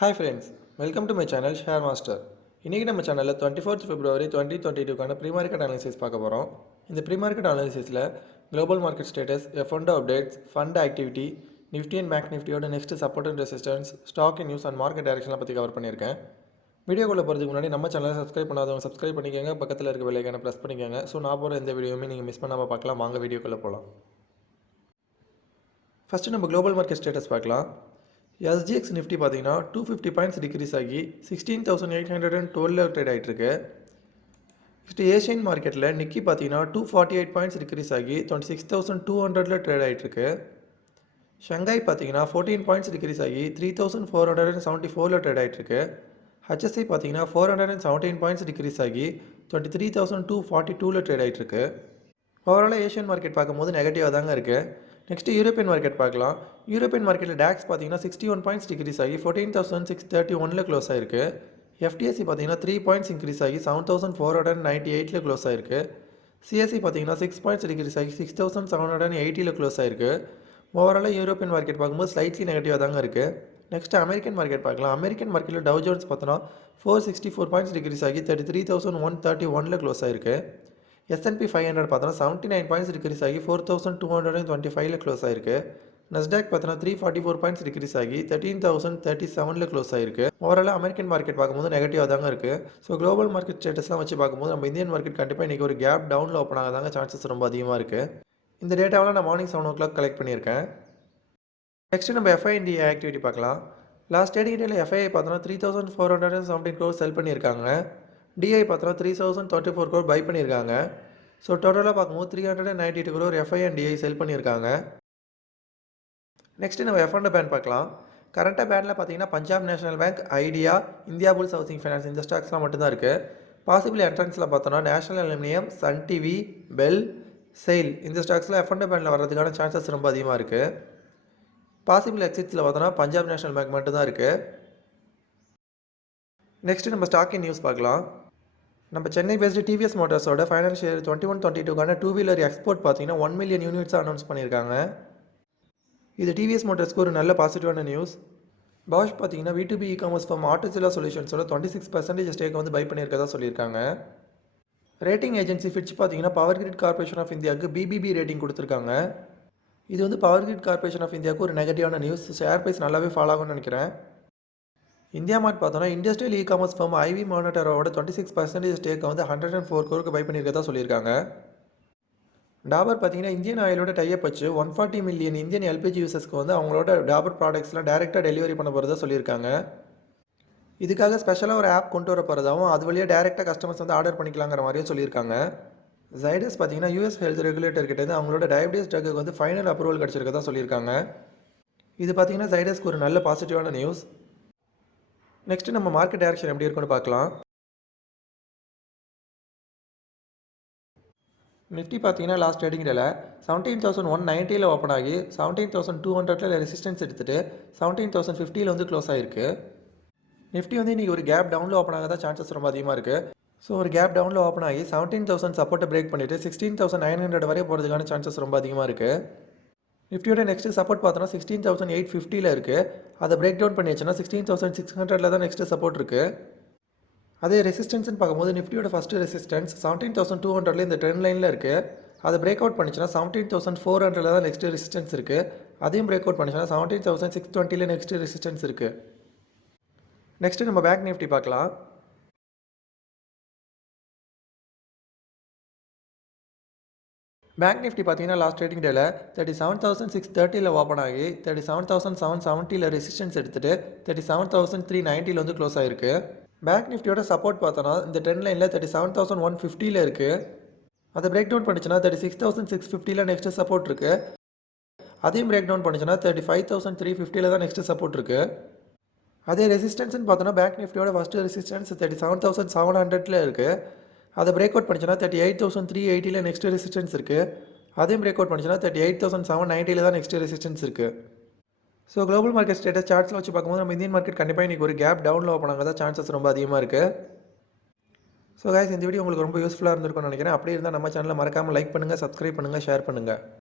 Hi friends, welcome to my channel Share Master. இன்றைக்கி நம்ம சேனலில் 24th February 2022 ப்ரீ-மார்க்கெட் அனாலிசிஸ் பார்க்க போகிறோம். இந்த ப்ரீ-மார்க்கெட் அனாலிசிஸில் global market status, F&O updates, fund activity, Nifty and bank நிஃப்டியோட next support and resistance, stock news and market டைரக்ஷன்லாம் பற்றி கவர் பண்ணியிருக்கேன். வீடியோக்குள்ளே போகிறதுக்கு முன்னாடி நம்ம சேனலை சப்ஸ்கிரைப் பண்ணாதவங்க சப்ஸ்கிரைப் பண்ணிக்கோங்க, பக்கத்தில் இருக்க பெல் ஐகானை ப்ரெஸ் பண்ணிக்கோங்க. ஸோ நான் போகிற எந்த வீடியோவுமே நீங்கள் மிஸ் பண்ணாமல் பார்க்கலாம். வாங்க வீடியோக்குள்ளே போகலாம். ஃபஸ்ட்டு நம்ம குளோபல் மார்க்கெட் ஸ்டேட்டஸ் பார்க்கலாம். SGX நிஃப்டி பார்த்தீங்கன்னா 250 பாயிண்ட்ஸ் டிக்ரீஸ் ஆகி 16,812 ட்ரேட் ஆகிட்டு இருக்கு. நெக்ஸ்ட் ஏஷியன் மார்க்கெட்டில் நிக்கி பார்த்தீங்கன்னா 248 பாயிண்ட்ஸ் டிக்ரீஸ் ஆகி 26,200 ட்ரேட் ஆகிட்டு இருக்கு. ஷங்காய் பார்த்தீங்கன்னா 14 பாயிண்ட்ஸ் டிக்ரீஸ் ஆகி 3,474 ட்ரேட் ஆகிட்டு இருக்கு. HSI பார்த்தீங்கன்னா 417 பாயிண்ட்ஸ் டிக்ரீஸ் ஆகி 23,242 ட்ரேட் ஆகிட்டு இருக்கு. ஓவராலாக ஏஷியன் மார்க்கெட் பார்க்கும்போது நெகட்டிவாக தாங்க இருக்குது. நெக்ஸ்ட் யூரோப்பியன் மார்க்கெட் பார்க்கலாம். யூரோப்பியன் மார்க்கெட்டில் டாக்ஸ் பார்த்தீங்கன்னா 61 பாயிண்ட்ஸ் டிக்ரீஸ் ஆகி 14,631 க்ளோஸ் ஆயிருக்கு. FTSE பார்த்தீங்கன்னா 3 பாயிண்ட்ஸ் இன்க்ரீஸ் ஆகி 7,498 க்ளோஸ் ஆயிருக்கு. CSE பார்த்தீங்கன்னா 6 பாயிண்ட்ஸ் டிக்ரீஸ் ஆகி 6,780 க்ளோஸ் ஆயிருக்கு. ஓவராலாக யூரோப்பியன் மார்க்கெட் பார்க்கும்போது ஸ்லைட்லி நெகட்டிவாக தாங்க இருக்குது. நெக்ஸ்ட் அமெரிக்கன் மார்க்கெட் பார்க்கலாம். அமெரிக்கன் மார்க்கெட்டில் டவ் ஜோன்ஸ் பார்த்தோன்னா 464 பாயிண்ட்ஸ் டிக்ரீஸ் ஆகி 33,131 க்ளோஸ் ஆயிருக்கு. S&P 500 பார்த்தோன்னா 79 பாயிண்ட்ஸ் டிக்ரீஸ் ஆகி 4,225 க்ளோஸ் ஆயிருக்கு. நஸ்டாக் பார்த்தோன்னா 344 பாயிண்ட்ஸ் டிக்ரீஸ் ஆகி 13,037 க்ளோஸ் ஆயிருக்கு. ஓவராலாக அமெரிக்கன் மார்க்கெட் பார்க்கும்போது நெகட்டிவாக தாங்க இருக்குது. ஸோ குளோபல் மார்க்கெட் ஸ்டேட்டஸ்லாம் வச்சு பார்க்கும்போது நம்ம இந்தியன் மார்க்கெட் கண்டிப்பாக இன்றைக்கி ஒரு கேப் டவுனில் ஓப்பன் ஆக தாங்க சான்சஸ் ரொம்ப அதிகமாக இருக்குது. இந்த டேட்டாவெலாம் நான் மார்னிங் 7 o'clock கலெக்ட் பண்ணியிருக்கேன். நெக்ஸ்ட்டு நம்ம FINDA ஆக்டிவிட்டி பார்க்கலாம். லாஸ்ட் ட்ரேடிங் டேயில் FII பார்த்தோன்னா 3,417 crore செல் பண்ணியிருக்காங்க. DI பார்த்தோன்னா 3,034 crore பை பண்ணியிருக்காங்க. ஸோ டோட்டலாக பார்க்கும்போது 392 crore FI and DI sell பண்ணியிருக்காங்க. நெக்ஸ்ட்டு நம்ம F&O பேன் பார்க்கலாம். கரண்ட்டாக பேனில் பார்த்தீங்கன்னா Punjab National Bank, Idea, Indiabulls Housing Finance இந்த ஸ்டாக்ஸ்லாம் மட்டும்தான் இருக்குது. பாசிபிள் என்ட்ரன்ஸில் பார்த்தோன்னா National Aluminium, Sun TV, BEL, SAIL இந்த ஸ்டாக்ஸில் F&O பேனில் வர்றதுக்கான சான்சஸ் ரொம்ப அதிகமாக இருக்குது. பாசிபிள் எக்ஸிட்ஸில் பார்த்தோன்னா பஞ்சாப் நேஷனல் பேங்க் மட்டும்தான் இருக்குது. நெக்ஸ்ட்டு நம்ம ஸ்டாக்கின் நியூஸ் பார்க்கலாம். நம்ம சென்னை பேஸ்டு டிவிஎஸ் மோட்டார்ஸோட ஃபைனான்ஷியல் 21-22 டூ வீலர் எக்ஸ்போர்ட் பார்த்தீங்கன்னா 1 million யூனிட்ஸ் அனௌன்ஸ் பண்ணியிருக்காங்க. இது டிவிஎஸ் மோட்டார்ஸ்க்கு ஒரு நல்ல பாசிட்டிவான நியூஸ். பாஷ் பார்த்தீங்கன்னா B2B இ-காமர்ஸ் ஃபார்ம் ஆட்டோசிலா சொல்யூஷன்ஸோட 26% ஸ்டேக் வந்து பை பண்ணியிருக்கதா சொல்லியிருக்காங்க. ரேட்டிங் ஏஜென்சி ஃபிட்ச் பார்த்தீங்கன்னா பவர் கிரிட் கார்பரேஷன் ஆஃப் இந்தியாவுக்கு BBB ரேட்டிங் கொடுத்துருக்காங்க. இது வந்து பவர் கிரிட் கார்பரேஷன் ஆஃப் இந்தியாவுக்கு ஒரு நெகட்டிவான நியூஸ். ஷேர் ப்ரைஸ் நல்லாவே ஃபாலோ ஆகும்னு நினைக்கிறேன். இந்தியா மார்ட் பார்த்தோன்னா இண்டஸ்ட்ரியல் இ-காமர்ஸ் ஃபார்ம் IB மானிட்டரோட 26% ஸ்டேக்கை வந்து 104 crore பை பண்ணியிருக்கதா சொல்லியிருக்காங்க. டாபர் பார்த்தீங்கன்னா இந்தியன் ஆயிலோட டைப் வச்சு 140 million இந்தியன் LPG யூசர்ஸ்க்கு வந்து அவங்களோட டாபர் ப்ராடக்ட்ஸ்லாம் டேரெக்டாக டெலிவரி பண்ண போகிறதா சொல்லியிருக்காங்க. இதுக்காக ஸ்பெஷலாக ஒரு ஆப் கொண்டு வர போகிறதாவும் அது வழியாக டேரெக்டாக கஸ்டமர்ஸ் வந்து ஆர்டர் பண்ணிக்கலாங்கிற மாதிரியும் சொல்லியிருக்காங்க. ஜைடஸ் பார்த்தீங்கன்னா US ஹெல்த் ரெகுலேட்டர் கிட்டே அவங்களோட டயபிட்டிஸ் ட்ரக்கு வந்து ஃபைனல் அப்ரூவல் கிடச்சிருக்கதா சொல்லியிருக்காங்க. இது பார்த்தீங்கன்னா ஜைடஸ்க்கு ஒரு நல்ல பாசிட்டிவான நியூஸ். நெக்ஸ்ட்டு நம்ம மார்க்கெட் டைரக்ஷன் எப்படி இருக்குன்னு பார்க்கலாம். நிஃப்டி பார்த்தீங்கன்னா லாஸ்ட் ட்ரேடிங் டேல 17,190 ஓப்பன் ஆகி 17,200 ரெசிஸ்டன்ஸ் எடுத்துகிட்டு 17,050 வந்து க்ளோஸ் ஆகிருக்கு. நிஃப்டி வந்து இன்றைக்கி ஒரு கேப் டவுனில் ஓப்பன் ஆக தான் சான்சஸ் ரொம்ப அதிகமாக இருக்குது. ஸோ ஒரு கேப் டவுனில் ஓப்பன் ஆகி 17,000 சப்போர்ட்டை பிரேக் பண்ணிவிட்டு 16,900 வரை போகிறதுக்கான சான்சஸ் ரொம்ப அதிகமாக இருக்குது. நிஃப்டியோட நெக்ஸ்ட்டு சப்போர்ட் பார்த்தோன்னா 16,850 இருக்குது. அதை பிரேக் டவுன் பண்ணியாச்சுன்னா 16,600 தான் நெக்ஸ்ட்டு சப்போர்ட் இருக்குது. அதே ரெசிஸ்டன்ஸ்னு பார்க்கும்போது நிஃப்டியோட ஃபஸ்ட்டு ரெசிஸ்டன்ஸ் 17,200 இந்த ட்ரெண்ட் லைனில் இருக்குது. அதை பிரேக் அவுட் பண்ணிச்சுன்னா 17,400 தான் நெக்ஸ்ட்டு ரெசிஸ்டன்ஸ் இருக்குது. அதையும் பிரேக் அவுட் பண்ணிச்சுன்னா 17,620 நெக்ஸ்ட்டு ரெசிஸ்டன்ஸ் இருக்குது. நெக்ஸ்ட்டு நம்ம பேங்க் நிஃப்டி பார்க்கலாம். பேங்க் நிஃப்டி பார்த்தீங்கன்னா லாஸ்ட் ட்ரேடிங் டேல 37,630 ஓப்பன் ஆகி 37,770 ரெசிஸ்டன்ஸ் எடுத்துகிட்டு 37,390 வந்து க்ளோஸ் ஆகிருக்கு. பேங்க் நிஃப்டியோட சப்போர்ட் பார்த்தோன்னா இந்த ட்ரெண்ட் லைனில் 37,150 இருக்குது. அதை பிரேக் டவுன் பண்ணிச்சுன்னா 36,650 நெக்ஸ்ட்டு சப்போர்ட் இருக்குது. அதையும் பிரேக் டவுன் பண்ணிச்சுன்னா 35,350 தான் நெக்ஸ்ட்டு சப்போர்ட் இருக்குது. அதே ரெசிஸ்டன்ஸ்னு பார்த்தோன்னா பேங்க் நிஃப்டியோட ஃபஸ்ட்டு ரெசிஸ்டன்ஸ் 37,700 இருக்குது. அதை பிரேக் அவுட் பண்ணிச்சுன்னா 38,380 நெக்ஸ்ட்டு ரெசிஸ்டன்ஸ் இருக்குது. அதையும் பிரேக் அவுட் பண்ணிச்சுன்னா 38,790 தான் நெக்ஸ்ட்டு ரெசிஸ்டன்ஸ் இருக்குது. ஸோ குளோபல் மார்க்கெட் ஸ்டேட்டஸ் சார்ட்ஸில் வச்சு பார்க்கும்போது நம்ம இந்தியன் மார்க்கெட் கண்டிப்பாக இன்றைக்கி ஒரு கேப் டவுனில் ஓப்பன் ஆக தான் சான்சஸ் ரொம்ப அதிகமாக இருக்குது. ஸோ கைஸ், இந்த வீடியோ உங்களுக்கு ரொம்ப யூஸ்ஃபுல்லாக இருந்திருக்கும்னு நினைக்கிறேன். அப்படியே இருந்தால் நம்ம சேனலை மறக்காமல் லைக் பண்ணுங்கள், சப்ஸ்கிரைப் பண்ணுங்கள், ஷேர் பண்ணுங்கள்.